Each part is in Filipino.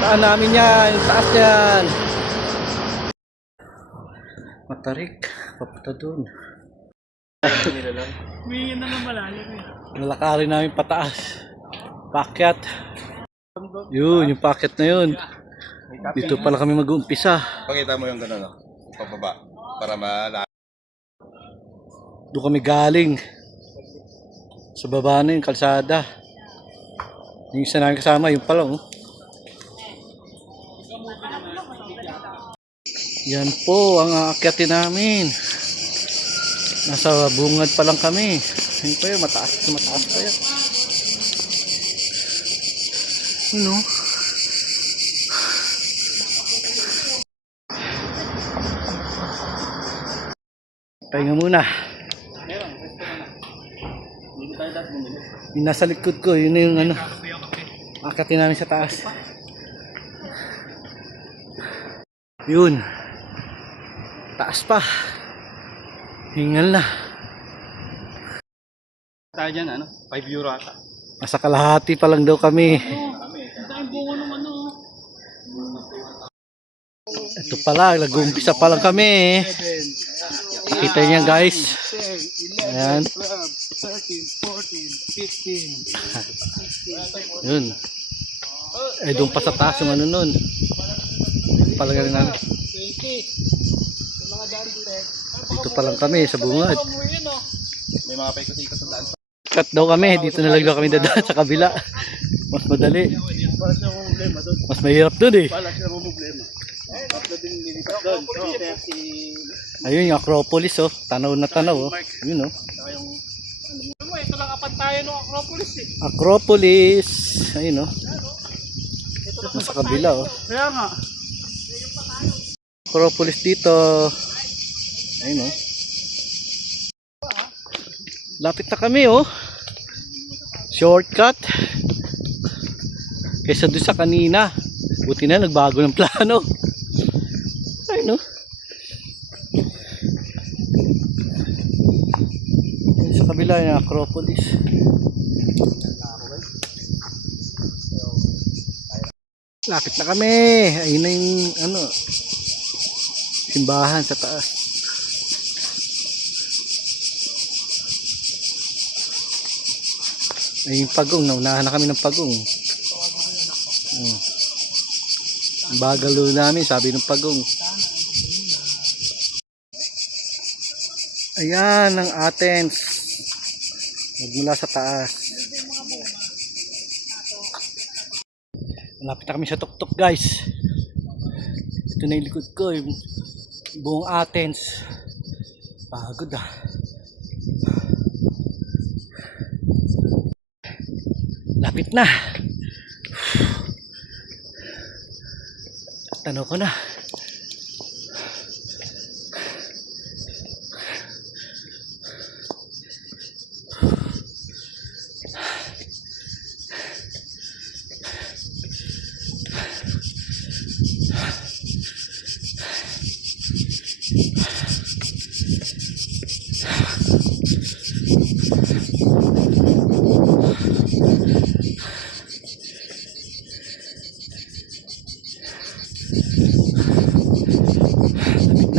Taan namin yan, taas yan. Matarik, papunta doon. Humingi na ng malalim eh. Lalakarin namin pataas. Paakyat. Yun, yung paakyat na yun. Dito pala kami mag-uumpisa. Pakita mo yung gano'n, no? Pababa. Para malaki. Doon kami galing. Sa baba na yung kalsada. Yung isa namin kasama, yung pala, oh. Yan po ang aakyatin namin. Nasa bungad pa lang kami. Yun pa yun, mataas pa yan. Ano? Pahinga muna. Yung nasa likod ko, yun na yung ano. Aakyatin namin sa taas. Yun. Taas pa. Hingal na. Tayo dyan ano? 5 euro ata. Nasa kalahati pa lang daw kami. Ang daming bungo ng ano. Ito pala, nag-uumpisa pa lang kami. Kita niya guys. Ayan. 13, 14, 15. Yun. Eh, doon pa sa taas yung ano nun. Palagarin namin. Dito pa lang kami sa bungad. May mga paikot-ikot sa daan. Cut daw kami. Dito na lang daw kami dadaan sa kabila. Mas madali. Mas mahirap doon eh. Ayun yung Acropolis oh. Tanaw na tanaw oh. Yun oh. Ito lang kapantayan ng Acropolis eh. Acropolis. Ayun oh. Nasa kabila oh. Kaya nga. Acropolis dito. Ayun oh. Lapit na kami oh. Shortcut. Kaysa doon sa kanina. Buti na nagbago ng plano. Ayun oh. Sa kabila yung Acropolis. Lapit na kami. Ayun na yung ano, simbahan sa taas. Ay yung pagong, naunahan na kami ng pagong. Ang bagalo namin, sabi ng pagong. Ayan ang Athens. Magmula sa taas. Malapit na kami sa tuktok guys. Ito na yung likod ko, yung buong Athens. Pagod ah. Lapit na. Tanaw ko na.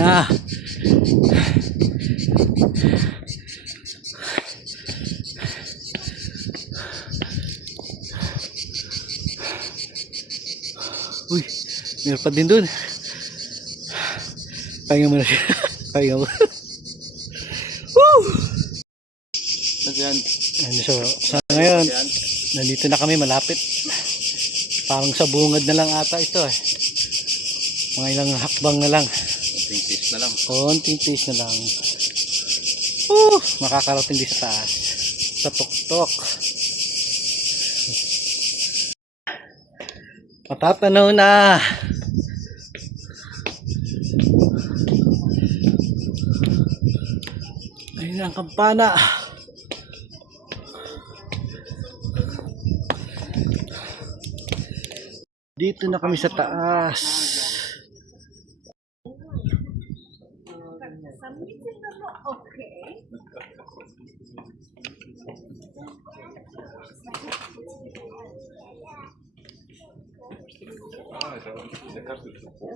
Na. Uy, meron pa din dun. Pahinga muna siya. Pahinga muna. Woo! So ngayon, nandito na kami malapit. Parang sa bungad na lang ata ito eh. Mga ilang hakbang na lang. Konting taste na lang. Konting taste na lang. Makakarating din sa taas. Sa tuktok. Matatanaw na. Ayun ang kampana. Dito na kami sa taas. Nagkasusupo.